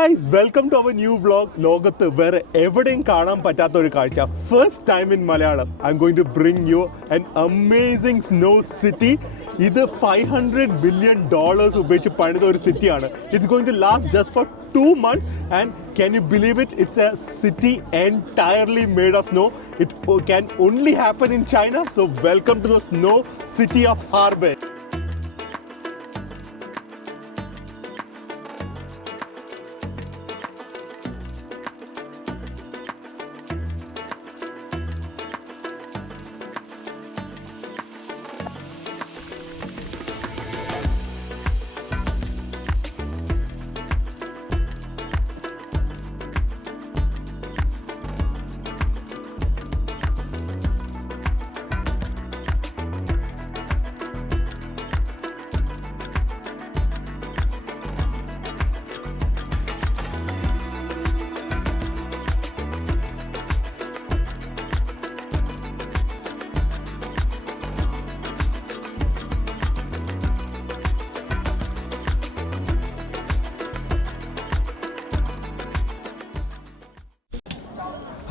Guys, welcome to our new vlog. ലോകത്ത് വേറെ എവിടെയും കാണാൻ പറ്റാത്ത ഒരു കാഴ്ച. First time in Malayalam, I'm going to bring you an amazing snow city. ഇത് $500 billion ഉപയോഗിച്ച് പണിത ഒരു സിറ്റിയാണ്. It's going to last just for 2 months and can you believe it? It's a city entirely made of snow. It can only happen in China. So welcome to the snow city of Harbin.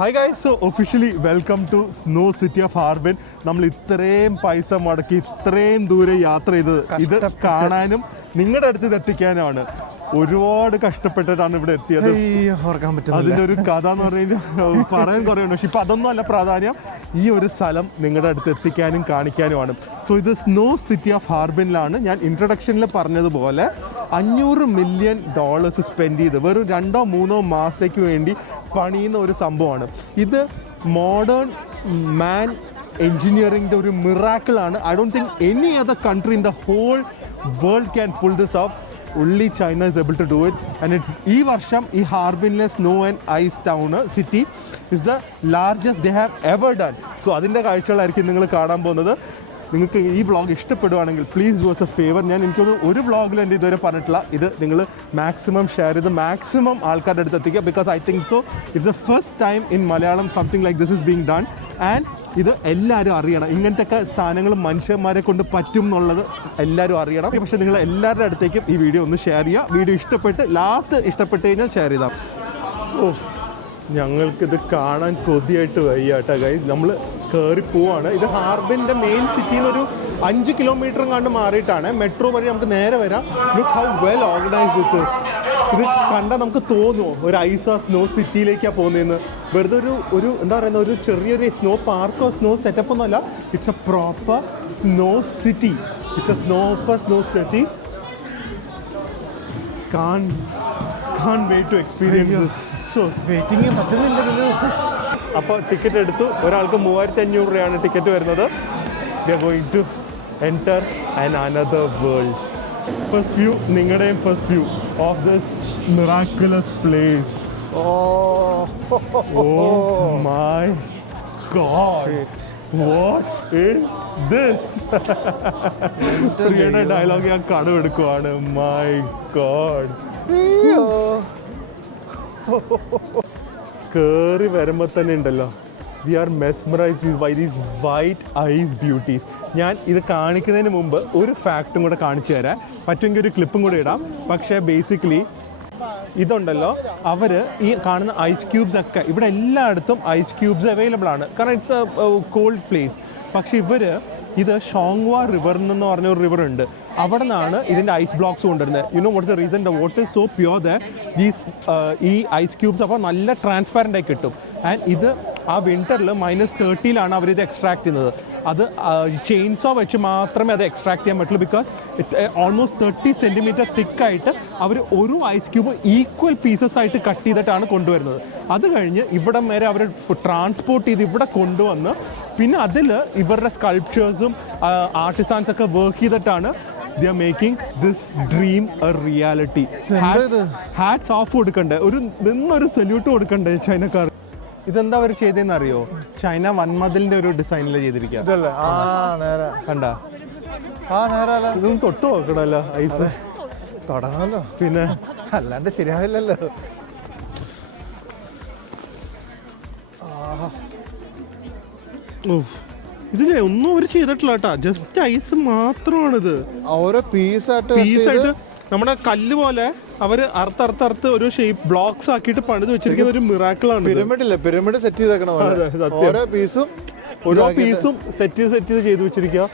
Hi guys, so officially welcome to Snow City of Harbin. നമ്മൾ ഇത്രയും പൈസ മുടക്കി ഇത്രയും ദൂരെ യാത്ര ചെയ്തത് ഇത് കാണാനും നിങ്ങളുടെ അടുത്ത് ഇത് എത്തിക്കാനുമാണ്. ഒരുപാട് കഷ്ടപ്പെട്ടിട്ടാണ് ഇവിടെ എത്തിയത്. അതിൻ്റെ ഒരു കഥ എന്ന് പറഞ്ഞു പറയാൻ കുറേ ഉണ്ട്. പക്ഷെ ഇപ്പം അതൊന്നും അല്ല പ്രാധാന്യം, ഈ ഒരു സ്ഥലം നിങ്ങളുടെ അടുത്ത് എത്തിക്കാനും കാണിക്കാനുമാണ്. സോ ഇത് സ്നോ സിറ്റി ഓഫ് ഹാർബിനിലാണ്. ഞാൻ ഇൻട്രൊഡക്ഷനിൽ പറഞ്ഞതുപോലെ $500 million സ്പെൻഡ് ചെയ്ത് വെറും 2-3 മാസത്തേക്ക് വേണ്ടി പണിയുന്ന ഒരു സംഭവമാണ്. ഇത് മോഡേൺ മാൻ എൻജിനീയറിംഗിൻ്റെ ഒരു മിറാക്കിളാണ്. I don't think any other country in the whole world can pull this off. Only China is able to do it, and it's ഈ വർഷം ഈ ഹാർബിനിലെ snow and ice town city is the largest they have ever done. So അതിൻ്റെ കാഴ്ചകളായിരിക്കും നിങ്ങൾ കാണാൻ പോകുന്നത്. നിങ്ങൾക്ക് ഈ വ്ളോഗ് ഇഷ്ടപ്പെടുവാണെങ്കിൽ please do us a favor. എനിക്കൊന്ന് ഒരു വ്ളോഗിൽ എൻ്റെ ഇതുവരെ പറഞ്ഞിട്ടില്ല, ഇത് നിങ്ങൾ മാക്സിമം ഷെയർ ചെയ്ത് മാക്സിമം ആൾക്കാരുടെ അടുത്ത് എത്തിക്കുക. Because I think so it's A first time in Malayalam something like this is being done. And ഇത് എല്ലാവരും അറിയണം. ഇങ്ങനത്തെ സാധനങ്ങൾ മനുഷ്യന്മാരെ കൊണ്ട് പറ്റും എന്നുള്ളത് എല്ലാവരും അറിയണം. പക്ഷേ നിങ്ങൾ എല്ലാവരുടെ അടുത്തേക്കും ഈ വീഡിയോ ഒന്ന് ഷെയർ ചെയ്യുക. വീഡിയോ ഇഷ്ടപ്പെട്ട് കഴിഞ്ഞാൽ ഷെയർ ചെയ്താൽ. ഞങ്ങൾക്കിത് കാണാൻ കൊതിയായിട്ട് വയ്യ കേട്ടോ ഗൈസ്. നമ്മൾ കയറി പോവാണ്. ഇത് ഹാർബിൻ്റെ മെയിൻ സിറ്റിയിൽ നിന്നൊരു 5 കിലോമീറ്റർ കണ്ട് മാറിയിട്ടാണ്. മെട്രോ വഴി നമുക്ക് നേരെ വരാം. Look how well organised it is. ഇത് കണ്ടാൽ നമുക്ക് തോന്നുമോ ഒരു ഐസാ സ്നോ സിറ്റിയിലേക്കാണ് പോകുന്നതെന്ന്? വെറുതെ ഒരു എന്താ പറയുന്നത്, ഒരു ചെറിയൊരു സ്നോ പാർക്കോ സ്നോ സെറ്റപ്പ് ഒന്നുമല്ല. It's a proper snow city. It's a snow city. Can't wait to experience this. Waiting പറ്റുന്നില്ലല്ലോ. അപ്പോൾ ടിക്കറ്റ് എടുത്തു. ഒരാൾക്ക് 3500 രൂപയാണ് ടിക്കറ്റ് വരുന്നത്. We are going to enter another world. First view, നിങ്ങളുടെയും first view of this miraculous place. Oh my God. What is this? പ്രിയയുടെ dialogue ഞാൻ കടമെടുക്കുവാണ്. My God. കയറി വരുമ്പോൾ തന്നെ ഉണ്ടല്ലോ, we are mesmerised by these white ice beauties. ഞാൻ ഇത് കാണിക്കുന്നതിന് മുമ്പ് ഒരു ഫാക്റ്റും കൂടെ കാണിച്ചു തരാം. പറ്റുമെങ്കിൽ ഒരു ക്ലിപ്പും കൂടെ ഇടാം. പക്ഷേ ബേസിക്കലി ഇതുണ്ടല്ലോ, അവർ ഈ കാണുന്ന ഐസ് ക്യൂബ്സ് ഒക്കെ ഇവിടെ എല്ലായിടത്തും ഐസ് ക്യൂബ്സ് അവൈലബിൾ ആണ്. കാരണം ഇറ്റ്സ് എ കോൾഡ് പ്ലേസ്. പക്ഷെ ഇത് ഷോങ്വാ റിവർ എന്ന് പറഞ്ഞ ഒരു റിവർ ഉണ്ട്. അവിടെ നിന്നാണ് ഇതിൻ്റെ ഐസ് ബ്ലോക്സ് കൊണ്ടുവരുന്നത്. You know what the reason? The water is so pure that ഈ ഐസ് ക്യൂബ്സ് അപ്പോൾ നല്ല ട്രാൻസ്പാരൻ്റ് ആയി കിട്ടും. ആൻഡ് ഇത് ആ വിൻ്ററിൽ -30 അവരിത് എക്സ്ട്രാക്ട് ചെയ്യുന്നത്. അത് ചെയിൻസോ വെച്ച് മാത്രമേ അത് എക്സ്ട്രാക്ട് ചെയ്യാൻ പറ്റുള്ളൂ. ബിക്കോസ് ഇറ്റ്സ് ഓൾമോസ്റ്റ് 30 സെൻറ്റിമീറ്റർ തിക്കായിട്ട് അവർ ഒരു ഐസ് ക്യൂബ് ഈക്വൽ പീസസ് ആയിട്ട് കട്ട് ചെയ്തിട്ടാണ് കൊണ്ടുവരുന്നത്. അത് കഴിഞ്ഞ് ഇവിടം വരെ അവർ ട്രാൻസ്പോർട്ട് ചെയ്ത് ഇവിടെ കൊണ്ടുവന്ന് പിന്നെ അതിൽ ഇവരുടെ സ്കൾപ്ചേഴ്സും ആർട്ടിസാൻസ് ഒക്കെ വർക്ക് ചെയ്തിട്ടാണ് they are making this dream a reality. Hats off കൊടുക്കണ്ടേ, നിന്നൊരു സല്യൂട്ട് കൊടുക്കണ്ടേ ചൈനക്കാർ. ഇതെന്താ അവർ ചെയ്തതെന്ന് അറിയോ? ചൈന വൻമതിലിന്റെ ഒരു ഡിസൈനിൽ ചെയ്തിരിക്കുക. കണ്ടാ? ഇതൊന്നും തൊട്ട് നോക്കണല്ലോ ഐസ്. തൊടണമല്ലോ, പിന്നെ അല്ലാണ്ട് ശരിയാവില്ലല്ലോ. ഇതിലെ ഒന്നും അവർ ചെയ്തിട്ടില്ല കേട്ടാ, ജസ്റ്റ് ഐസ് മാത്രമാണിത്. ഓരോ പീസായിട്ട് നമ്മുടെ കല്ല് പോലെ അവര് അറുത്ത് ഒരു ഷേപ്പ് ബ്ലോക്സ് ആക്കിയിട്ട് പണിത് വെച്ചിരിക്കുന്ന ഒരു മിറാക്കിളാണ്. പിരമിഡ് സെറ്റ് ചെയ്തേക്കണ ഓരോ പീസും സെറ്റ് ചെയ്ത് വെച്ചിരിക്കുക.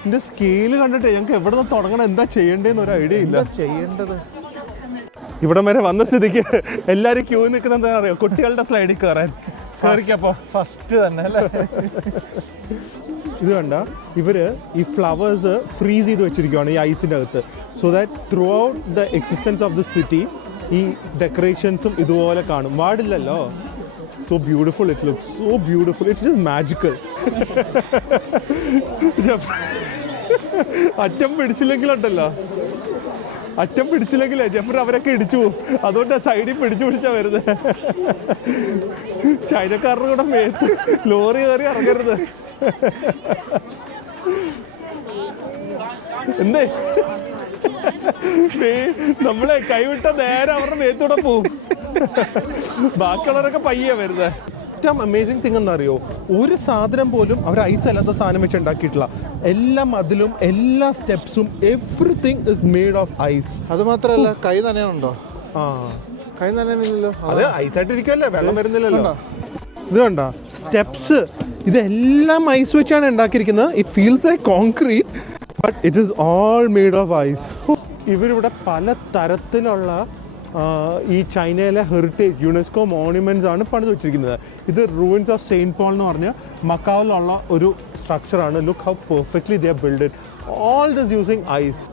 ഇതിന്റെ സ്കെയില് കണ്ടിട്ട് ഞങ്ങൾക്ക് എവിടെ നിന്ന് തുടങ്ങണം, എന്താ ചെയ്യേണ്ടതെന്ന് ഒരു ഐഡിയ ഇല്ല. ചെയ്യേണ്ടത് ഇവിടെ വരെ വന്ന സ്ഥിതിക്ക് എല്ലാരും ക്യൂ നിൽക്കുന്ന എന്താ അറിയോ, കുട്ടികളുടെ സ്ലൈഡിൽ കയറിക്കപ്പോ ഫസ്റ്റ് തന്നെ അല്ലേ. ഇത് കണ്ട ഇവര് ഈ ഫ്ലവേഴ്സ് ഫ്രീസ് ചെയ്ത് വെച്ചിരിക്കുകയാണ് ഈ ഐസിൻ്റെ അകത്ത്. So that through out the existence of the city ഈ ഡെക്കറേഷൻസും ഇതുപോലെ കാണും. പാടില്ലല്ലോ. So beautiful, it looks so beautiful, it's just magical. അറ്റം പിടിച്ചില്ലെങ്കിലേ ജഫർ അവരൊക്കെ ഇടിച്ചു പോകും. അതുകൊണ്ട് സൈഡിൽ പിടിച്ചാ വരുന്നത്. ചൈനക്കാരുടെ കൂടെ മേത്ത് ലോറി കയറി ഇറങ്ങരുത്. എന്തേ നമ്മളെ കൈവിട്ട നേരെ അവരുടെ മേത്തൂടെ പോവും. ബാക്കിയുള്ളവരൊക്കെ പയ്യെ വരുന്നത്. ഏറ്റവും അമേസിങ് തിങ് എന്താ അറിയോ, ഒരു സാധനം പോലും അവർ ഐസ് അല്ലാത്ത സാധനം വെച്ച് ഉണ്ടാക്കിയിട്ടില്ല. എല്ലാ മതിലും എല്ലാ സ്റ്റെപ്സും everything is made of ice. അത് മാത്രമല്ല, കൈ നനയാണുണ്ടോ? കൈ നനയാനില്ലല്ലോ. അത് ഐസായിട്ടിരിക്കുമല്ലേ, വെള്ളം വരുന്നില്ലല്ലോ. ഇത് കണ്ട സ്റ്റെപ്സ്, ഇതെല്ലാം ഐസ് വെച്ചാണ് ഉണ്ടാക്കിയിരിക്കുന്നത്. It feels like concrete but it is all made of ice. ഇവരിവിടെ പല തരത്തിലുള്ള ഈ ചൈനയിലെ ഹെറിറ്റേജ് യുനെസ്കോ മോണ്യുമെൻറ്റ്സ് ആണ് പണിത് വെച്ചിരിക്കുന്നത്. ഇത് റൂയിൻസ് ഓഫ് സെയിൻറ്റ് പോൾ എന്ന് പറഞ്ഞ മക്കാവിലുള്ള ഒരു സ്ട്രക്ചറാണ്. Look how perfectly they build it. All this using ice.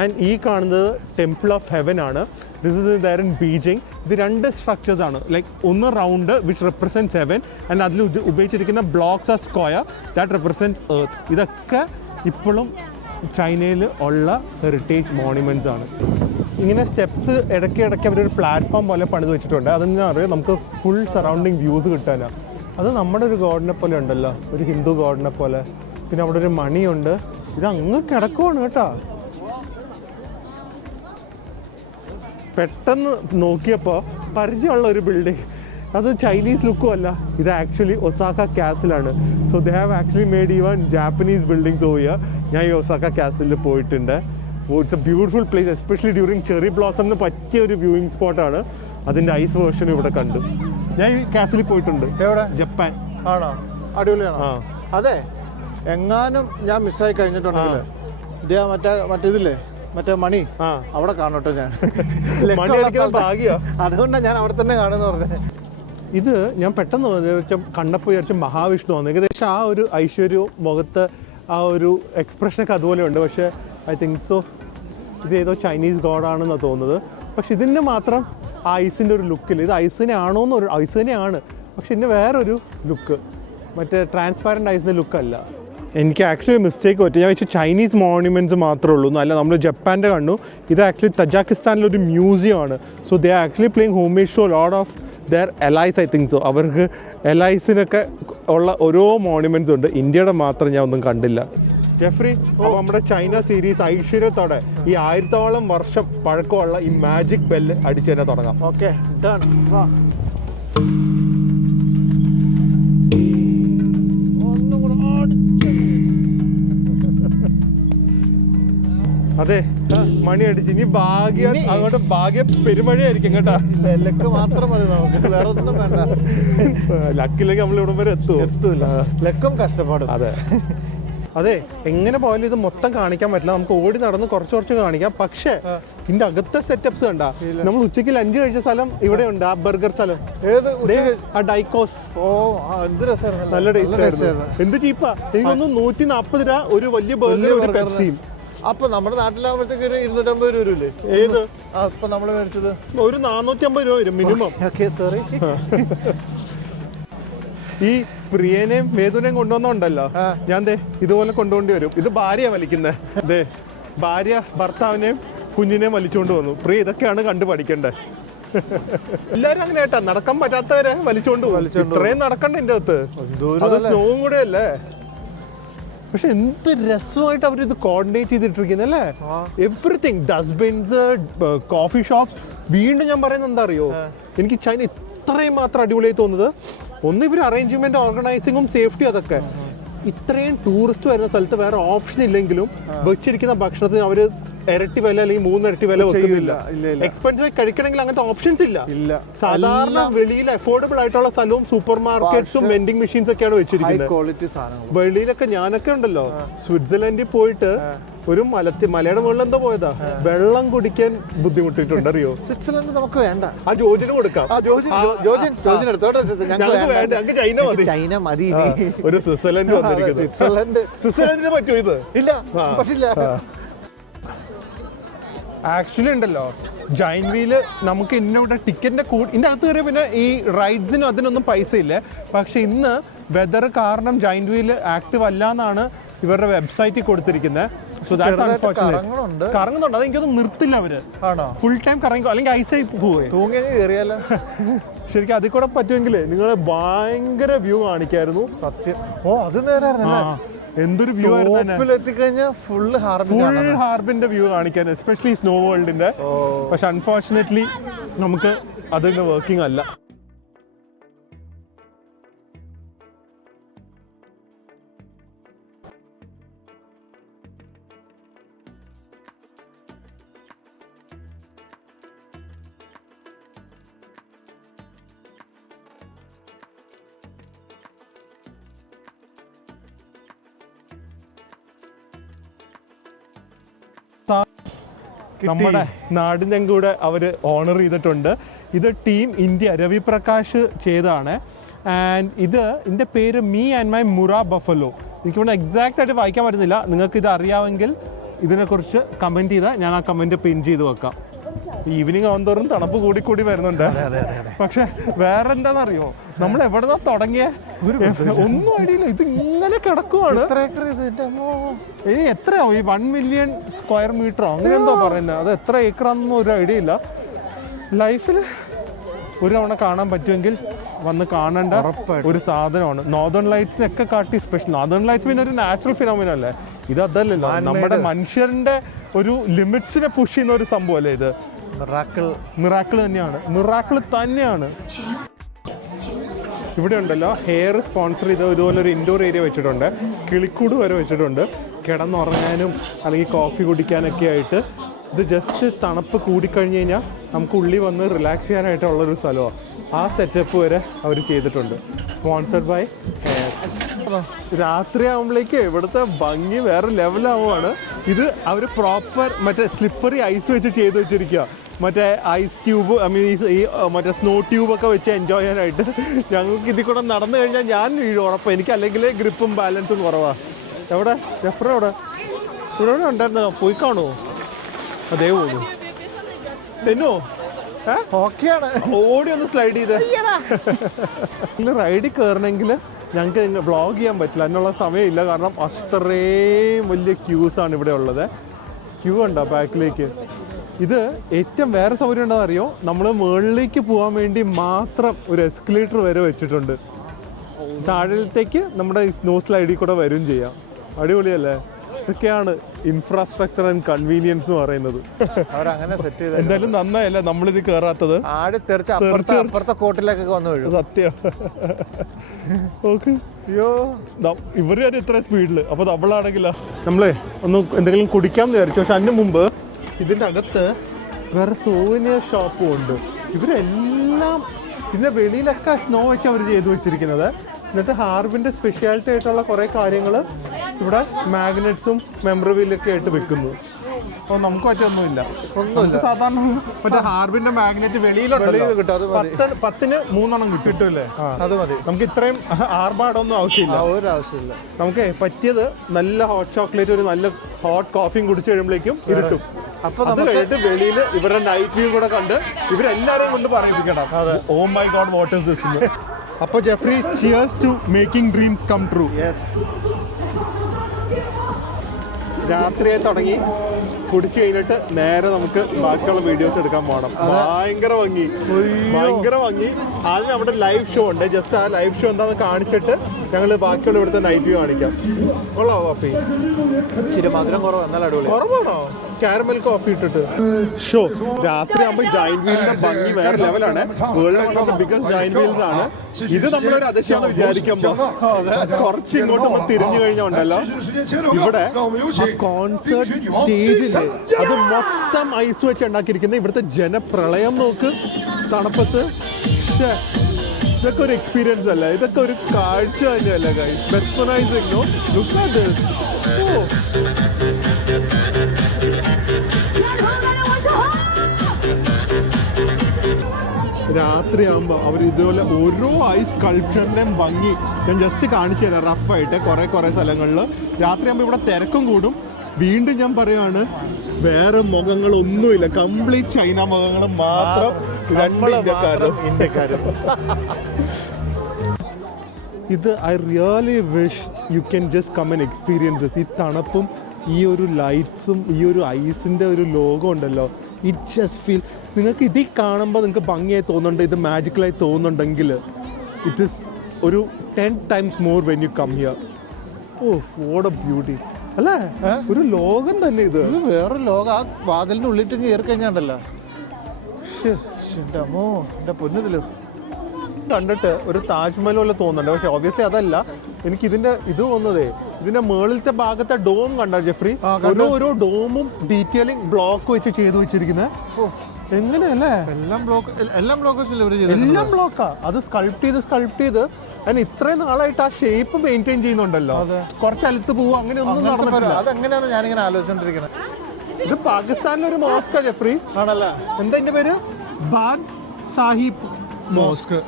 And ഈ കാണുന്നത് ടെമ്പിൾ ഓഫ് ഹെവൻ ആണ്. This is there in Beijing. ഇത് രണ്ട് സ്ട്രക്ചേഴ്സ് ആണ്. ലൈക്ക് ഒന്ന് round which represents heaven and അതിൽ ഉപയോഗിച്ചിരിക്കുന്ന blocks are square that represents earth. ഇതൊക്കെ ഇപ്പോഴും ചൈനയിൽ ഉള്ള ഹെറിറ്റേജ് മോണ്യുമെൻറ്റ്സ് ആണ്. ഇങ്ങനെ സ്റ്റെപ്സ് ഇടയ്ക്ക് അവരൊരു പ്ലാറ്റ്ഫോം പോലെ പണിത് വെച്ചിട്ടുണ്ട്. അതെന്ന് അറിയാം നമുക്ക് ഫുൾ സറൗണ്ടിങ് വ്യൂസ് കിട്ടാനാണ്. അത് നമ്മുടെ ഒരു ഗോഡിനെ പോലെ ഉണ്ടല്ലോ, ഒരു ഹിന്ദു ഗോഡിനെ പോലെ. പിന്നെ അവിടെ ഒരു മണിയുണ്ട്. ഇത് അങ്ങ് കിടക്കുവാണ് കേട്ടോ. പെട്ടെന്ന് നോക്കിയപ്പോൾ പരിചയമുള്ള ഒരു ബിൽഡിംഗ്. അത് ചൈനീസ് ലുക്കും അല്ല, ഇത് ആക്ച്വലി ഒസാക്ക കാസിലാണ്. So they have actually made even Japanese buildings over here. ഞാൻ ഈ ഒസാക്ക കാസിലിൽ പോയിട്ടുണ്ട്. It's a beautiful place, especially during cherry ബ്ലോസമിന് പറ്റിയ ഒരു വ്യൂയിങ് സ്പോട്ടാണ്. അതിൻ്റെ ഐസ് വേർഷൻ ഇവിടെ കണ്ടു. ഞാൻ ഈ കാസിലിൽ പോയിട്ടുണ്ട്. എവിടെ? ജപ്പാൻ. ആണോ? അടിപൊളിയാണോ? അതെ. എങ്ങാനും ഞാൻ മിസ്സായി കഴിഞ്ഞിട്ടുണ്ടെങ്കിൽ മറ്റേതില്ലേ, മറ്റേ മണി അവിടെ കാണട്ടോ. ഞാൻ അതുകൊണ്ടാണ് ഞാൻ അവിടെ തന്നെ കാണുമെന്ന് പറഞ്ഞത്. ഇത് ഞാൻ പെട്ടെന്ന് കണ്ടപ്പോൾ വിചാരിച്ച മഹാവിഷ്ണു ആണ്. ഏകദേശം ആ ഒരു ഐശ്വര്യവും മുഖത്ത് ആ ഒരു എക്സ്പ്രഷനൊക്കെ അതുപോലെ ഉണ്ട്. പക്ഷേ ഐ തിങ്ക് സോ ഇത് ഏതോ ചൈനീസ് ഗോഡാണെന്നാണ് തോന്നുന്നത്. പക്ഷെ ഇതിൻ്റെ മാത്രം ആ ഐസിൻ്റെ ഒരു ലുക്കിൽ ഇത് ഐസ് തന്നെയാണോന്ന് ഐസ് തന്നെയാണ്, പക്ഷെ ഇതിൻ്റെ വേറൊരു ലുക്ക്, മറ്റേ ട്രാൻസ്പാരൻ്റ് ഐസിൻ്റെ ലുക്കല്ല. എനിക്ക് ആക്ച്വലി മിസ്റ്റേക്ക് പറ്റി. ഞാൻ വെച്ചാൽ ചൈനീസ് മോണ്യുമെൻറ്റ്സ് മാത്രമേ ഉള്ളൂ എന്നല്ല. നമ്മൾ ജപ്പാൻ്റെ കണ്ടു. ഇത് ആക്ച്വലി തജാക്കിസ്ഥാനിലൊരു മ്യൂസിയം ആണ്. So they are actually playing home made show lot of Fur Elise. I think so അവർക്ക് എലൈസിനൊക്കെ ഉള്ള ഓരോ മോണ്യുമെൻറ്റ്സ് ഉണ്ട്. ഇന്ത്യയുടെ മാത്രം ഞാൻ ഒന്നും കണ്ടില്ല. ജെഫ്രി, അപ്പോൾ നമ്മുടെ ചൈന സീരീസ് ഐശ്വര്യത്തോടെ ഈ 1000ഓളം വർഷം പഴക്കമുള്ള ഈ മാജിക് ബെല്ല് അടിച്ച് തന്നെ തുടങ്ങാം. Okay, done. വാ. അതെ, മണി അടിച്ച് ഇനി ഭാഗ്യം അങ്ങോട്ട് ഭാഗ്യ പെരുമഴയായിരിക്കും കേട്ടാ. ലക്ക് മാത്രം മതി നമുക്ക്, വേറെ ഒന്നും വേണ്ട. ലക്കില്ലെങ്കിൽ നമ്മൾ ഇവിടം വരെ എത്തൂല. ലക്കും കഷ്ടപ്പാടും. അതെ, എങ്ങനെ പോയാലും ഇത് മൊത്തം കാണിക്കാൻ പറ്റില്ല. നമുക്ക് ഓടി നടന്ന് കുറച്ച് കാണിക്കാം. പക്ഷേ ഇതിന്റെ അകത്തെ സെറ്റപ്സ് കണ്ട. നമ്മൾ ഉച്ചയ്ക്ക് ലഞ്ച് കഴിച്ച സ്ഥലം ഇവിടെ ഉണ്ട്, ആ ബർഗർ സ്ഥലം. ആ ഡൈക്കോസ്. ഓ, എന്ത് രസമായിരുന്നു. നല്ല ടേസ്റ്റ് ആയിരുന്നു. എന്ത് ചീപ്പാ. എനിക്കൊന്ന് 140 രൂപ ഒരു വലിയ ബർഗർ, ഒരു പെപ്സിയും. അപ്പൊ നമ്മുടെ നാട്ടിലാകുമ്പോഴത്തേക്ക് 250 രൂപ വരൂലേ? ഏത്? അപ്പൊ നമ്മള് മേടിച്ചത് ഒരു 450 രൂപ വരും മിനിമം. സോറി. ഈ പ്രിയനെയും വേദുനെയും കൊണ്ടുവന്നുണ്ടല്ലോ, ഞാൻ ദേ ഇതുപോലെ കൊണ്ടുപോണ്ടി വരും. ഇത് ഭാര്യ വലിക്കുന്നത്. ദേ ഭാര്യ ഭർത്താവിനെയും കുഞ്ഞിനെയും വലിച്ചുകൊണ്ട് വന്നു. പ്രിയ ഇതൊക്കെയാണ് കണ്ടു പഠിക്കേണ്ടത്. എല്ലാരും അങ്ങനെ കേട്ടാ, നടക്കാൻ പറ്റാത്തവരെ വലിച്ചോണ്ട് ഇത്രയും നടക്കണ്ട ഇതിന്റെ അകത്ത്. അത് സ്നോവും കൂടെ അല്ലേ. പക്ഷെ എന്ത് രസമായിട്ട് അവർ ഇത് കോർഡിനേറ്റ് ചെയ്തിട്ടിരിക്കുന്നത് അല്ലേ. Everything, dustbins, coffee shops. വീണ്ടും ഞാൻ പറയുന്നത് എന്താ അറിയോ, എനിക്ക് ചൈന ഇത്രയും മാത്രം അടിപൊളിയായി തോന്നുന്നത്, ഒന്ന് ഇവർ അറേഞ്ച്മെന്റ്, ഓർഗനൈസിങ്ങും സേഫ്റ്റി, അതൊക്കെ. ഇത്രയും ടൂറിസ്റ്റ് വരുന്ന സ്ഥലത്ത് വേറെ ഓപ്ഷൻ ഇല്ലെങ്കിലും വെച്ചിരിക്കുന്ന ഭക്ഷണത്തിന് അവർ ഇരട്ടി വില അല്ലെങ്കിൽ 3 ഇരട്ടി വില വെക്കുന്നില്ല. ഇല്ല. എക്സ്പെൻസീവ് ആയി കഴിക്കണമെങ്കിൽ അങ്ങനത്തെ ഓപ്ഷൻസ് ഇല്ല. സാധാരണ എല്ലാം വെളിയിൽ അഫോർഡബിൾ ആയിട്ടുള്ള സ്ഥലവും സൂപ്പർ മാർക്കറ്റ്സും വെൻഡിങ് മെഷീൻസ് ഒക്കെയാണ് വെച്ചിരിക്കുന്നത്. ക്വാളിറ്റി സാധനങ്ങൾ. വെളിയിലൊക്കെ ഞാനൊക്കെ ഉണ്ടല്ലോ സ്വിറ്റ്സർലൻഡിൽ പോയിട്ട് ഒരു മലയുടെ മുകളിൽ എന്തോ പോയതാ, വെള്ളം കുടിക്കാൻ ബുദ്ധിമുട്ടിട്ടുണ്ട് അറിയോ. സ്വിറ്റ്സർലൻഡ് നമുക്ക് വേണ്ട. ആ ജോജിന് കൊടുക്കാം. ജോജിൻ എടുത്തോട്ടെ. ഞങ്ങൾക്ക് വേണ്ട, ഞങ്ങൾക്ക് ചൈന മതി. ചൈന മതി. ഒരു സ്വിറ്റ്സർലൻഡ് വന്നിരിക്കുന്നത്. സ്വിറ്റ്സർലൻഡിന് പറ്റുമോ ഇത്? ഇല്ല, പറ്റില്ല. ആക്ച്വലി ഉണ്ടല്ലോ ജൈന്റ് വീല് നമുക്ക് ഇന്നിവിടെ ടിക്കറ്റിന്റെ ഇതിന്റെ അകത്ത് കയറിയ പിന്നെ ഈ റൈഡ്സിനും അതിനൊന്നും പൈസ ഇല്ല. പക്ഷെ ഇന്ന് വെതർ കാരണം ജൈന്റ് വീല് ആക്റ്റീവ് അല്ല എന്നാണ് ഇവരുടെ വെബ്സൈറ്റിൽ കൊടുത്തിരിക്കുന്നത്. So that's unfortunate. കറങ്ങുന്നുണ്ട്, അത് എനിക്കൊന്നും നിർത്തില്ല അവര്. ആണോ? ഫുൾ ടൈം കറങ്ങി, അല്ലെങ്കിൽ ഐസായി പോവേ. തൂങ്ങി കയറിയാലോ. ശരിക്കും അതിൽ കൂടെ പറ്റുമെങ്കിൽ നിങ്ങൾ ഭയങ്കര വ്യൂ കാണിക്കായിരുന്നു. സത്യം. ഓ, അത് നേരായിരുന്നു. എന്തൊരു വ്യൂ ആയിരുന്നു. എത്തിക്കഴിഞ്ഞാൽ ഫുൾ ഹാർബിന്റെ വ്യൂ കാണിക്കാൻ, എസ്പെഷ്യലി സ്നോ വേൾഡിന്റെ. പക്ഷെ അൺഫോർച്ചുനേറ്റ്ലി നമുക്ക് അതിന് വർക്കിംഗ് അല്ല. നമ്മുടെ നാടിൻ്റെ കൂടെ അവർ ഓണർ ചെയ്തിട്ടുണ്ട്. ഇത് ടീം ഇന്ത്യ രവി പ്രകാശ് ചെയ്തതാണ്. ആൻഡ് ഇതിൻ്റെ പേര് മീ ആൻഡ് മൈ മുറ ബഫലോ. എനിക്കിവിടെ എക്സാക്റ്റ് ആയിട്ട് വായിക്കാൻ പറ്റുന്നില്ല. നിങ്ങൾക്ക് ഇത് അറിയാമെങ്കിൽ ഇതിനെക്കുറിച്ച് കമൻറ്റ് ചെയ്താൽ ഞാൻ ആ കമൻറ്റ് പിൻ ചെയ്ത് വെക്കാം. ഈവനിങ് ആവുന്നതോറും തണുപ്പ് കൂടി വരുന്നുണ്ട്. പക്ഷെ വേറെ എന്താണെന്നറിയോ, നമ്മൾ എവിടെന്നാ തുടങ്ങിയ ഒന്നും ഐഡിയയില്ല. ഇത് ഇങ്ങനെ കിടക്കുവാണ്. എത്രയാവും ഈ 1 മില്യൺ സ്ക്വയർ മീറ്ററോ അങ്ങനെ എന്തോ പറയുന്നത്. അത് എത്ര ഏക്കറാണെന്നൊന്നും ഒരു ഐഡിയ ഇല്ല. ലൈഫിൽ ഒരു തവണ കാണാൻ പറ്റുമെങ്കിൽ വന്ന് കാണേണ്ട ഒരു സാധനമാണ്. നോർത്തേൺ ലൈറ്റ്സിനൊക്കെ കാട്ടി സ്പെഷ്യൽ. നോർത്തേൺ ലൈറ്റ്സ് പിന്നെ ഒരു നാച്ചുറൽ ഫിനോമിന അല്ലേ, ഇത് അതല്ലല്ലോ. നമ്മുടെ മനുഷ്യരുടെ ഒരു ലിമിറ്റ്സിനെ പുഷ് ചെയ്യുന്ന ഒരു സംഭവം അല്ലേ ഇത്. മിറാക്കിൾ തന്നെയാണ്. ഇവിടെ ഉണ്ടല്ലോ ഹെയർ സ്പോൺസർ ചെയ്ത് ഇതുപോലെ ഒരു ഇൻഡോർ ഏരിയ വെച്ചിട്ടുണ്ട്. കിളിക്കൂട് വരെ വെച്ചിട്ടുണ്ട്, കിടന്നുറങ്ങാനും അല്ലെങ്കിൽ കോഫി കുടിക്കാനൊക്കെ ആയിട്ട്. ഇത് ജസ്റ്റ് തണുപ്പ് കൂടിക്കഴിഞ്ഞ് കഴിഞ്ഞാൽ നമുക്ക് ഉള്ളിൽ വന്ന് റിലാക്സ് ചെയ്യാനായിട്ടുള്ളൊരു സ്ഥലമാണ്. ആ സെറ്റപ്പ് വരെ അവർ ചെയ്തിട്ടുണ്ട്. സ്പോൺസർഡ് ബൈ രാത്രി ആകുമ്പോഴേക്ക് ഇവിടുത്തെ ഭംഗി വേറെ ലെവലാവുകയാണ്. ഇത് അവർ പ്രോപ്പർ മറ്റേ സ്ലിപ്പറി ഐസ് വെച്ച് ചെയ്ത് വെച്ചിരിക്കുക. മറ്റേ ഐസ് ക്യൂബ്, ഐ മീൻ ഈ മറ്റേ സ്നോ ട്യൂബൊക്കെ വെച്ച് എൻജോയ് ചെയ്യാനായിട്ട്. ഞങ്ങൾക്ക് ഇതിൽ കൂടെ നടന്നു കഴിഞ്ഞാൽ ഞാൻ വീഴും ഉറപ്പ്. എനിക്ക് അല്ലെങ്കിൽ ഗ്രിപ്പും ബാലൻസും കുറവാണ്. എവിടെ ജഫ്ര ഇവിടെ ഉണ്ടായിരുന്നോ? പോയി കാണുമോ? അതേ പോകുന്നു. തെന്നോ ഓടി ഒന്ന് സ്ലൈഡ് ചെയ്ത് റൈഡിൽ കയറണമെങ്കിൽ ഞങ്ങൾക്ക് വ്ളോഗ് ചെയ്യാൻ പറ്റില്ല, അതിനുള്ള സമയമില്ല. കാരണം അത്രയും വലിയ ക്യൂസാണ് ഇവിടെ ഉള്ളത്. ക്യൂ ഉണ്ടോ ബാക്കിലേക്ക്? ഇത് ഏറ്റവും വേറെ സൗകര്യം ഉണ്ടെന്ന് അറിയോ, നമ്മൾ മുകളിലേക്ക് പോകാൻ വേണ്ടി മാത്രം ഒരു എസ്കലേറ്റർ വരെ വെച്ചിട്ടുണ്ട്. താഴത്തേക്ക് നമ്മുടെ സ്നോ സ്ലൈഡിൽ കൂടെ വരും ചെയ്യാം. അടിപൊളിയല്ലേ? ഇതൊക്കെയാണ് ഇൻഫ്രാസ്ട്രക്ചർ ആൻഡ് കൺവീനിയൻസ് എന്ന് പറയുന്നത്. എന്തായാലും നന്നായല്ലേ നമ്മളിത് കയറാത്തത്. സത്യം. ഓക്കെ, ഇവര് ഇത്ര സ്പീഡില്. അപ്പൊ നമ്മളാണെങ്കിലോ നമ്മളെ ഒന്ന് എന്തെങ്കിലും കുടിക്കാമെന്ന് വിചാരിച്ചു. പക്ഷെ അതിന് മുമ്പ് ഇതിൻ്റെ അകത്ത് വേറെ സോവനിയർ ഷോപ്പും ഉണ്ട്. ഇവരെല്ലാം ഇതിൻ്റെ വെളിയിലൊക്കെ സ്നോ വെച്ച് അവർ ചെയ്തു വെച്ചിരിക്കുന്നത്. എന്നിട്ട് ഹാർബിൻ്റെ സ്പെഷ്യാലിറ്റി ആയിട്ടുള്ള കുറേ കാര്യങ്ങൾ ഇവിടെ മാഗ്നറ്റ്സും മെമ്മറബിലൊക്കെ ആയിട്ട് വെക്കുന്നു. അപ്പോൾ നമുക്ക് മറ്റൊന്നുമില്ല. സാധാരണ മറ്റേ ഹാർബിൻ്റെ മാഗ്നറ്റ് വെളിയിലുണ്ടല്ലോ, 10-ന് 3 കിട്ടൂല്ലേ? അത് മതി. നമുക്ക് ഇത്രയും ആർഭാടൊന്നും ആവശ്യമില്ല. നമുക്ക് പറ്റിയത് നല്ല ഹോട്ട് ചോക്ലേറ്റ്, ഒരു നല്ല ഹോട്ട് കോഫിയും കുടിച്ചു കഴിയുമ്പോഴേക്കും ഇരുട്ടും. അപ്പൊ അത് കഴിഞ്ഞിട്ട് വെളിയിൽ ഇവരുടെ നൈറ്റ് വ്യൂ കൂടെ കണ്ട് ഇവരെല്ലാരും കൊണ്ട് പറയിപ്പിക്കണം, oh my god what is this. അപ്പൊ Jeffrey, cheers to making dreams come true. രാത്രിയായി തുടങ്ങി, കുടിച്ചു കഴിഞ്ഞിട്ട് നേരെ നമുക്ക് ബാക്കിയുള്ള വീഡിയോസ് എടുക്കാൻ പോകണം. ഭയങ്കര ഭംഗി. ആദ്യം അവിടെ ലൈവ് ഷോ ഉണ്ട്. ജസ്റ്റ് ആ ലൈവ് ഷോ എന്താണെന്ന് കാണിച്ചിട്ട് ഞങ്ങൾ ബാക്കിയുള്ള ഇവിടുത്തെ നൈറ്റ് വ്യൂ കാണിക്കാം. കൊള്ളാവോ വാഫി? ഇച്ചിരി മധുരം കുറവാണോ? കാരമൽ കോഫി ഇട്ടിട്ട് ഷോ രാത്രിയാകുമ്പോൾ ജൈന്റ് വീലിന്റെ ഭംഗി വേറെ ലെവലാണ്. World one of the biggest giant wheels ആണ്. ഇത് നമ്മളൊരു അതിശയാന്ന് വിചാരിക്കുമ്പോൾ കുറച്ച് ഇങ്ങോട്ടൊന്ന് തിരിഞ്ഞു കഴിഞ്ഞാൽ ഉണ്ടല്ലോ, ഇവിടെ കോൺസേർട്ട് സ്റ്റേജില് അത് മൊത്തം ഐസ് വെച്ച് ഉണ്ടാക്കിയിരിക്കുന്നത്. ഇവിടുത്തെ ജനപ്രളയം നോക്ക് തണുപ്പത്ത്. ഇതൊക്കെ ഒരു എക്സ്പീരിയൻസ് അല്ല, ഇതൊക്കെ ഒരു കാഴ്ച തന്നെയല്ല guys. Mesmerising no? Look at this. ഓ രാത്രിയാകുമ്പോൾ അവർ ഇതുപോലെ ഓരോ ഐസ് സ്കൾപ്ചറിൻ്റെയും ഭംഗി ഞാൻ ജസ്റ്റ് കാണിച്ചു തരാം റഫായിട്ട്. കുറേ സ്ഥലങ്ങളിൽ രാത്രിയാകുമ്പോൾ ഇവിടെ തിരക്കും കൂടും. വീണ്ടും ഞാൻ പറയുകയാണ്, വേറെ മുഖങ്ങളൊന്നുമില്ല, കംപ്ലീറ്റ് ചൈന മുഖങ്ങൾ മാത്രം. ഇന്ത്യക്കാരും ഇത് I really wish you can just come and experiences. ഈ തണുപ്പും ഈ ഒരു ലൈറ്റ്സും ഈ ഒരു ഐസിൻ്റെ ഒരു ലോകം ഉണ്ടല്ലോ, ഇറ്റ് ജസ്റ്റ് ഫീൽ. നിങ്ങൾക്ക് ഇതിൽ കാണുമ്പോൾ നിങ്ങൾക്ക് ഭംഗിയായി തോന്നുന്നുണ്ട്, ഇത് മാജിക്കലായി തോന്നുന്നുണ്ടെങ്കിൽ ഇറ്റ് ഈസ് ഒരു 10 times more when you come here. Oh what a beauty അല്ലേ, ഒരു ലോകം തന്നെ ഇത്. വേറെ ലോകം. ആ വാതിലിൻ്റെ ഉള്ളിട്ട് കയറി കഴിഞ്ഞാണ്ടല്ലോ, എൻ്റെ അമ്മോ, എൻ്റെ പൊന്നിതില് കണ്ടിട്ട് ഒരു താജ്മഹൽ പോലെ തോന്നുന്നുണ്ട്. പക്ഷെ ഓബിയസ്ലി അതല്ല. എനിക്ക് ഇതിന്റെ ഇത് തോന്നുന്നതേ, ഇതിന്റെ മുകളിലത്തെ ഭാഗത്തെ ഡോം കണ്ടോ ജെഫ്രി? ഓരോ ഡോമും ഡീറ്റെയിലിംഗ് ബ്ലോക്ക് വെച്ച് ചെയ്തു വെച്ചിരിക്കുന്നത്. എങ്ങനെയല്ലേ? എല്ലാം ബ്ലോക്കാ. അത് സ്കൾപ്റ്റ് ചെയ്ത് അതിന് ഇത്രയും നാളായിട്ട് ആ ഷേപ്പ് മെയിൻറ്റെയിൻ ചെയ്യുന്നുണ്ടല്ലോ. കുറച്ച് അലുത്ത് പോവും, അങ്ങനെ ഒന്നും നടന്നിട്ടില്ല. അതെങ്ങനെയാണ് ഞാനിങ്ങനെ ആലോചിച്ചോണ്ടിരിക്കുന്നത്. ഇത് പാകിസ്ഥാനിലെ ഒരു മോസ്കാ ജെഫ്രി. ആണല്ലേ? എന്താ ഇതിന്റെ പേര്? ബാദ് സാഹിബ് മോസ്ക്.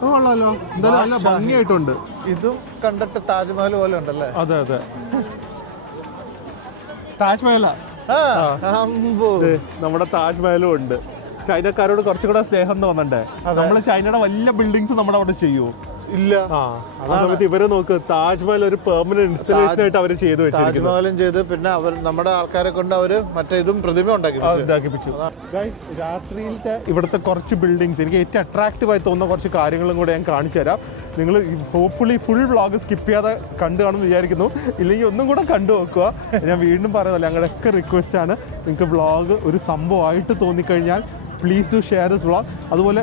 കൊള്ളാലോ, എന്തായാലും നല്ല ഭംഗിയായിട്ടുണ്ട്. ഇതും കണ്ടിട്ട് താജ്മഹൽ പോലെ ഉണ്ടല്ലേ? അതെ താജ്മഹലാ. നമ്മുടെ താജ്മഹലും ഉണ്ട്. ചൈനക്കാരോട് കുറച്ചുകൂടെ സ്നേഹം തോന്നണ്ടേ? നമ്മള് ചൈനയുടെ വലിയ ബിൽഡിങ്സ് നമ്മുടെ അവിടെ ചെയ്യൂ ഇല്ല. സമയത്ത് ഇവര് നോക്ക്, താജ്മഹൽ ഒരു പെർമനന്റ് ഇൻസ്റ്റലേഷൻ ആയിട്ട് അവര് ചെയ്തു വെച്ചിരിക്കുന്നു. താജ്മഹലും ചെയ്ത് പിന്നെ അവർ നമ്മുടെ ആൾക്കാരെ കൊണ്ട് അവര് മറ്റേ ഇതും പ്രതിമ ഉണ്ടാക്കിപ്പിച്ചു. രാത്രിയിലത്തെ ഇവിടുത്തെ കുറച്ച് ബിൽഡിങ്സ് എനിക്ക് ഏറ്റവും അട്രാക്റ്റീവായി തോന്നുന്ന കുറച്ച് കാര്യങ്ങളും കൂടെ ഞാൻ കാണിച്ചു തരാം. നിങ്ങൾ ഹോപ്പ്ഫുള്ളി ഫുൾ വ്ളോഗ് സ്കിപ്പ് ചെയ്യാതെ കണ്ടു കാണുമെന്ന് വിചാരിക്കുന്നു. ഇല്ലെങ്കിൽ ഒന്നും കൂടെ കണ്ടു നോക്കുക. ഞാൻ വീണ്ടും പറയുന്നില്ല, ഞങ്ങളുടെയൊക്കെ റിക്വസ്റ്റ് ആണ്, നിങ്ങൾക്ക് വ്ളോഗ് ഒരു സംഭവമായിട്ട് തോന്നിക്കഴിഞ്ഞാൽ please do share this vlog. അതുപോലെ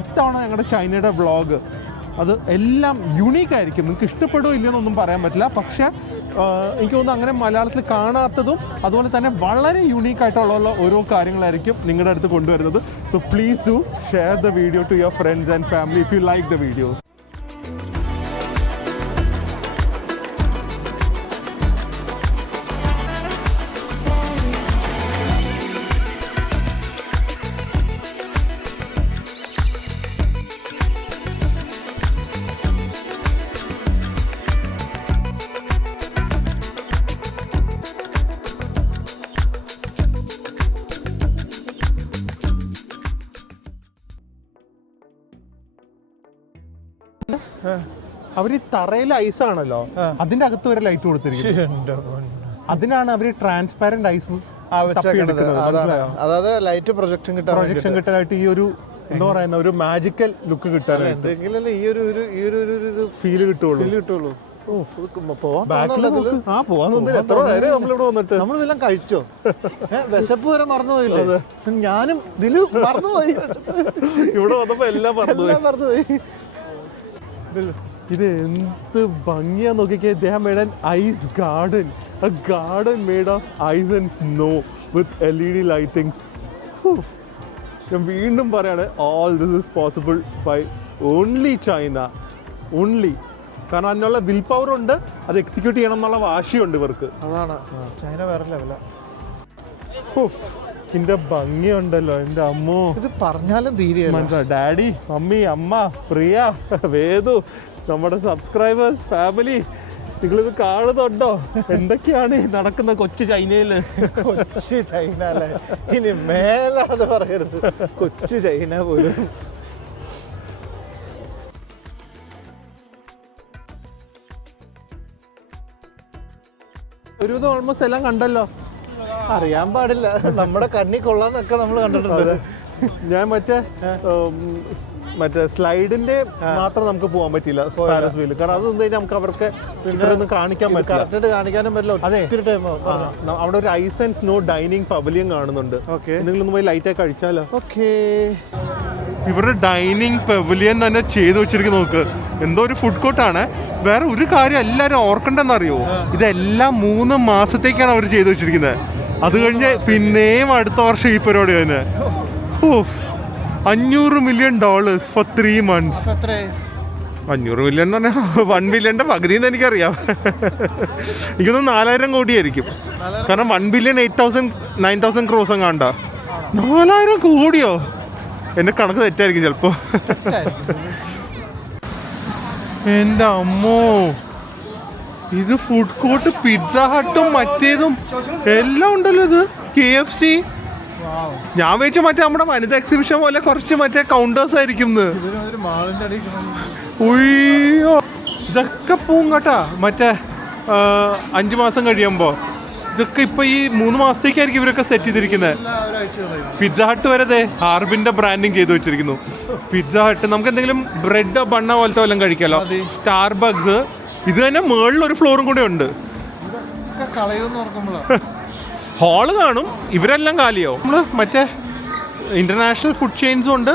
ഇത്തവണ ഞങ്ങളുടെ ചൈനയുടെ വ്ളോഗ് അത് എല്ലാം യുണീക്ക് ആയിരിക്കും. നിങ്ങൾക്ക് ഇഷ്ടപ്പെടുമോ ഇല്ലയെന്നൊന്നും പറയാൻ പറ്റില്ല. പക്ഷേ എനിക്ക് തോന്നുന്നു അങ്ങനെ മലയാളത്തിൽ കാണാത്തതും അതുപോലെ തന്നെ വളരെ യുണീക്ക് ആയിട്ടുള്ള ഓരോ കാര്യങ്ങളായിരിക്കും നിങ്ങളുടെ അടുത്ത് കൊണ്ടുവരുന്നത്. So please do share the video to your friends and family if you like the video. അവർ ഈ തറയിലെ ഐസാണല്ലോ, അതിന്റെ അകത്ത് വരെ ലൈറ്റ് കൊടുത്തിരിക്കുന്നത്. അതിനാണ് അവർ ട്രാൻസ്പാരന്റ് ഐസ് അതായത് ലൈറ്റ് പ്രൊജക്ഷൻ കിട്ടാനായിട്ട് ഈ ഒരു എന്താ പറയുന്ന ഒരു മാജിക്കൽ ലുക്ക് കിട്ടാനായിട്ട് ഈ ഒരു ഫീല് കിട്ടുള്ളൂ. നമ്മളെല്ലാം കഴിച്ചോ? വിശപ്പ് വരെ മറന്നുപോയില്ലേ? ഞാനും ഇതില് മറന്നുപോയി. ഇവിടെ വന്നപ്പോ എല്ലാം മറന്നുപോയി. ഇത് എന്ത് ഭംഗിയാ നോക്കിക്കേ. They have made an ice garden, a garden made of ice and snow with LED lightings. ഞാൻ വീണ്ടും പറയാണ്, all this is possible by only China, only. കാരണം അതിനുള്ള വിൽ പവർ ഉണ്ട്, അത് എക്സിക്യൂട്ട് ചെയ്യണം എന്നുള്ള വാശിയുണ്ട് ഇവർക്ക്. അതാണ് ചൈന വേറെ ലെവലാ. ഇതിന്റെ ഭംഗിയുണ്ടല്ലോ എൻ്റെ അമ്മോ, ഇത് പറഞ്ഞാലും തീരെയല്ല. ഡാഡി, മമ്മി, അമ്മ, പ്രിയ, വേദു, നമ്മുടെ സബ്സ്ക്രൈബേഴ്സ്, ഫാമിലി, നിങ്ങളിത് കാണുന്നുണ്ടോ? എന്തൊക്കെയാണ് നടക്കുന്ന കൊച്ചു ചൈനയില്? കൊച്ചു ചൈന അല്ലേ, ഇനി മേലാതെ പറയരുത്. കൊച്ചു ചൈന പോലും. ഒരുവിധം ഓൾമോസ്റ്റ് എല്ലാം കണ്ടല്ലോ. അറിയാൻ പാടില്ല, നമ്മുടെ കണ്ണി കൊള്ളാന്നൊക്കെ നമ്മൾ കണ്ടിട്ടുണ്ട്. ഞാൻ മറ്റേ മറ്റേ സ്ലൈഡിന്റെ മാത്രം നമുക്ക് പോകാൻ പറ്റില്ല ഫാരസ് വീല്, കാരണം അത് കഴിഞ്ഞാൽ നമുക്ക് അവർക്ക് ഇത്രയൊന്നും കാണിക്കാൻ പറ്റില്ല, കറക്റ്റായിട്ട് കാണിക്കാനും പറ്റില്ല. അതെ, ഒത്തിരി ടൈം. അവിടെ ഒരു ice and snow dining pavilion കാണുന്നുണ്ട്. ഓക്കെ, നിങ്ങളൊന്ന് പോയി ലൈറ്റ് ആയി കഴിച്ചാലോ? ഓക്കെ. ഇവരുടെ ഡൈനിങ് പവലിയൻ തന്നെ ചെയ്തു വെച്ചിരിക്കും. നോക്ക്, എന്തോ ഒരു ഫുഡ് കോർട്ടാണ്. വേറെ ഒരു കാര്യം എല്ലാവരും ഓർക്കണ്ടെന്നറിയോ, ഇതെല്ലാം 3 മാസത്തേക്കാണ് അവർ ചെയ്തു വെച്ചിരിക്കുന്നത്. അത് കഴിഞ്ഞ് പിന്നെയും അടുത്ത വർഷം ഈ പരിപാടി തന്നെ. $500 million for 3 months. 500 മില്യൺ എന്ന് പറഞ്ഞാൽ 1 ബില്യൻ്റെ പകുതി എന്ന് എനിക്കറിയാം. എനിക്കൊന്നും 4000 കോടിയായിരിക്കും, കാരണം 1 ബില്യൺ 9,000 ക്രോസ് അങ്ങാണ്ട. 4000 കോടിയോ? എൻ്റെ കണക്ക് തെറ്റായിരിക്കും ചിലപ്പോൾ. എൻ്റെ അമ്മോ, ഇത് ഫുഡ് കോർട്ട്, പിസ്സ ഹട്ടും മറ്റേതും എല്ലാം ഉണ്ടല്ലോ. ഇത് KFC. ഞാൻ വെച്ചു മറ്റേ നമ്മുടെ വനിത എക്സിബിഷൻ പോലെ കുറച്ച് മറ്റേ കൗണ്ടേഴ്സ് ആയിരിക്കും. ഉയ്യോ, ഇതൊക്കെ പോവും കേട്ടാ മറ്റേ 5 മാസം കഴിയുമ്പോൾ. ഇതൊക്കെ ഇപ്പൊ ഈ 3 മാസത്തേക്കായിരിക്കും ഇവരൊക്കെ സെറ്റ് ചെയ്തിരിക്കുന്നത്. പിസ്സ ഹട്ട് വരെ ഹാർബിന്റെ ബ്രാൻഡിങ് ചെയ്ത് വെച്ചിരിക്കുന്നു. പിസ്സ ഹട്ട് നമുക്ക് എന്തെങ്കിലും ബ്രെഡ് ബണ്ണ പോലത്തെ വല്ലതും കഴിക്കാമല്ലോ. സ്റ്റാർബക്സ്, ഇത് തന്നെ മുകളിൽ ഒരു ഫ്ലോറും കൂടെ ഉണ്ട്. ഹാള് കാണും, ഇവരെല്ലാം കാലിയോ. നമ്മള് മറ്റേ ഇന്റർനാഷണൽ ഫുഡ് ചെയിൻസും ഉണ്ട്,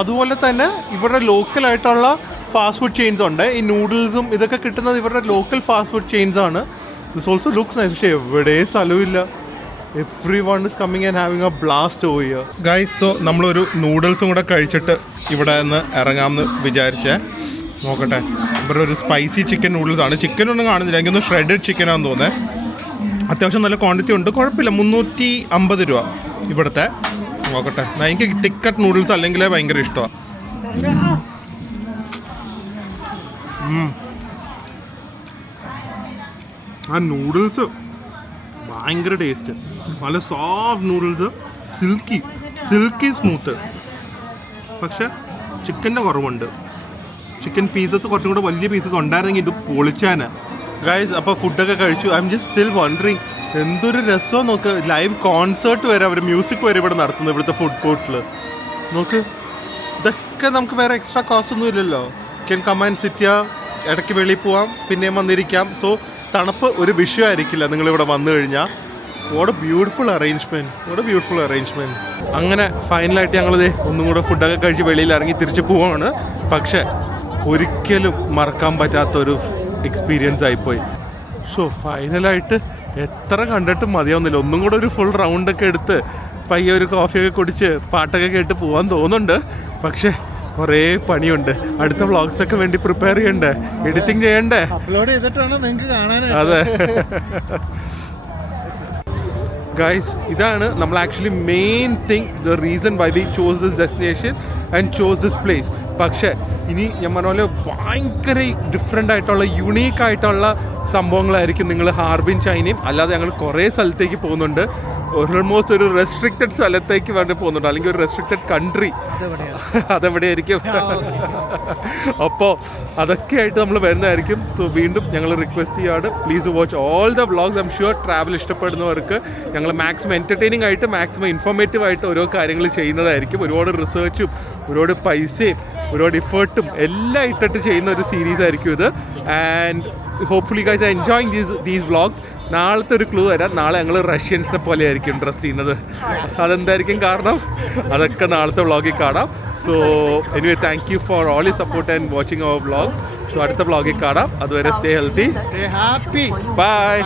അതുപോലെ തന്നെ ഇവരുടെ ലോക്കൽ ആയിട്ടുള്ള ഫാസ്റ്റ് ഫുഡ് ചെയിൻസ് ഉണ്ട്. ഈ നൂഡിൽസും ഇതൊക്കെ കിട്ടുന്നത് ഇവരുടെ ലോക്കൽ ഫാസ്റ്റ് ഫുഡ് ചെയിൻസ് ആണ്. This also looks nice. പക്ഷേ എവിടെ സ്ഥലമില്ല. Every one is coming and having A blast over here. Guys, so നമ്മളൊരു നൂഡിൽസും കൂടെ കഴിച്ചിട്ട് ഇവിടെ നിന്ന് ഇറങ്ങാമെന്ന് വിചാരിച്ചേ. നോക്കട്ടെ, ഇവരുടെ ഒരു സ്പൈസി ചിക്കൻ നൂഡിൽസ് ആണ്. ചിക്കൻ ഒന്നും കാണുന്നില്ല, എനിക്കൊന്ന് ഷ്രെഡഡ് ചിക്കനാണെന്ന് തോന്നുന്നത്. അത്യാവശ്യം നല്ല ക്വാണ്ടിറ്റി ഉണ്ട്, കുഴപ്പമില്ല. 350 രൂപ ഇവിടുത്തെ. നോക്കട്ടെ, എനിക്ക് ടിക്കറ്റ് നൂഡിൽസ് അല്ലെങ്കിൽ ഭയങ്കര ഇഷ്ടമാണ്. ആ നൂഡിൽസ് ഭയങ്കര ടേസ്റ്റ്, നല്ല സോഫ്റ്റ് നൂഡിൽസ്, സിൽക്കി സ്മൂത്ത്. പക്ഷെ ചിക്കൻ്റെ കുറവുണ്ട്. ചിക്കൻ പീസസ് കുറച്ചും കൂടെ വലിയ പീസസ് ഉണ്ടായിരുന്നെങ്കിൽ ഇത് പൊളിച്ചാന്. ഗൈസ്, അപ്പോൾ ഫുഡൊക്കെ കഴിച്ചു. I am just still wondering, എന്തൊരു രസമാണ് നോക്ക്. ലൈവ് കോൺസേർട്ട് വരെ, അവർ മ്യൂസിക് വരെ ഇവിടെ നടത്തുന്നു ഇവിടുത്തെ ഫുഡ് കോർട്ടിൽ. നോക്ക്, ഇതൊക്കെ നമുക്ക് വേറെ എക്സ്ട്രാ കോസ്റ്റ് ഒന്നും ഇല്ലല്ലോ. ക്യാൻ കം ആൻഡ് സിറ്റ്, ഇടയ്ക്ക് വെളിയിൽ പോവാം, പിന്നെയും വന്നിരിക്കാം. സോ തണുപ്പ് ഒരു വിഷയമായിരിക്കില്ല നിങ്ങളിവിടെ വന്നു കഴിഞ്ഞാൽ. What A beautiful arrangement. അങ്ങനെ ഫൈനലായിട്ട് ഞങ്ങളിത് ഒന്നും കൂടെ ഫുഡൊക്കെ കഴിച്ച് വെളിയിൽ ഇറങ്ങി തിരിച്ച് പോവാണ്. പക്ഷേ ഒരിക്കലും മറക്കാൻ പറ്റാത്തൊരു എക്സ്പീരിയൻസ് ആയിപ്പോയി. സോ ഫൈനലായിട്ട് എത്ര കണ്ടിട്ടും മതിയാവുന്നില്ല. ഒന്നും കൂടെ ഒരു ഫുൾ റൗണ്ടൊക്കെ എടുത്ത് പയ്യെ ഒരു കോഫിയൊക്കെ കുടിച്ച് പാട്ടൊക്കെ കേട്ട് പോകാൻ തോന്നുന്നുണ്ട്. പക്ഷേ കുറേ പണിയുണ്ട്. അടുത്ത വ്ളോഗ്സൊക്കെ വേണ്ടി പ്രിപ്പയർ ചെയ്യണ്ടേ, എഡിറ്റിംഗ് ചെയ്യണ്ടേ, അപ്ലോഡ് ചെയ്തിട്ടാണ് നിങ്ങൾക്ക് കാണാൻ. അതെ ഗൈസ്, ഇതാണ് നമ്മൾ actually main thing, the reason why we chose this destination and chose this place. പക്ഷേ ഇനി ഞാൻ പറഞ്ഞ പോലെ ഭയങ്കര ഡിഫറെൻ്റ് ആയിട്ടുള്ള യുണീക്ക് ആയിട്ടുള്ള സംഭവങ്ങളായിരിക്കും നിങ്ങൾ ഹാർബിൻ ചൈനയും. അല്ലാതെ ഞങ്ങൾ കുറേ സ്ഥലത്തേക്ക് പോകുന്നുണ്ട്. ഓൾമോസ്റ്റ് ഒരു റെസ്ട്രിക്റ്റഡ് സ്ഥലത്തേക്ക് വേണ്ടി പോകുന്നുണ്ട്, അല്ലെങ്കിൽ ഒരു റെസ്ട്രിക്റ്റഡ് കൺട്രി. അതെവിടെയായിരിക്കും. അപ്പോൾ അതൊക്കെ ആയിട്ട് നമ്മൾ വരുന്നതായിരിക്കും. സോ വീണ്ടും ഞങ്ങൾ റിക്വസ്റ്റ് ചെയ്യാണ്, please watch all the vlogs. I'm sure travel ഇഷ്ടപ്പെടുന്നവർക്ക് ഞങ്ങൾ മാക്സിമം എൻ്റർടൈനിങ് ആയിട്ട്, മാക്സിമം ഇൻഫോർമേറ്റീവ് ആയിട്ട് ഓരോ കാര്യങ്ങൾ ചെയ്യുന്നതായിരിക്കും. ഒരുപാട് റിസർച്ചും ഒരുപാട് പൈസയും ഒരുപാട് ഇഫേർട്ടും എല്ലാം ഇട്ടിട്ട് ചെയ്യുന്ന ഒരു സീരീസ് ആയിരിക്കും ഇത്. And hopefully guys are enjoying these vlogs. നാളത്തെ ഒരു ക്ലൂ തരാം, നാളെ ഞങ്ങൾ റഷ്യൻസിനെ പോലെ ആയിരിക്കും ഡ്രസ് ചെയ്യുന്നത്. അതെന്തായിരിക്കും കാരണം, അതൊക്കെ നാളത്തെ വ്ളോഗിൽ കാണാം. So anyway, thank you for all you support and watching our vlogs. So അടുത്ത വ്ളോഗിൽ കാണാം. അതുവരെ സ്റ്റേ ഹെൽത്തി, ഹാപ്പി, ബൈ.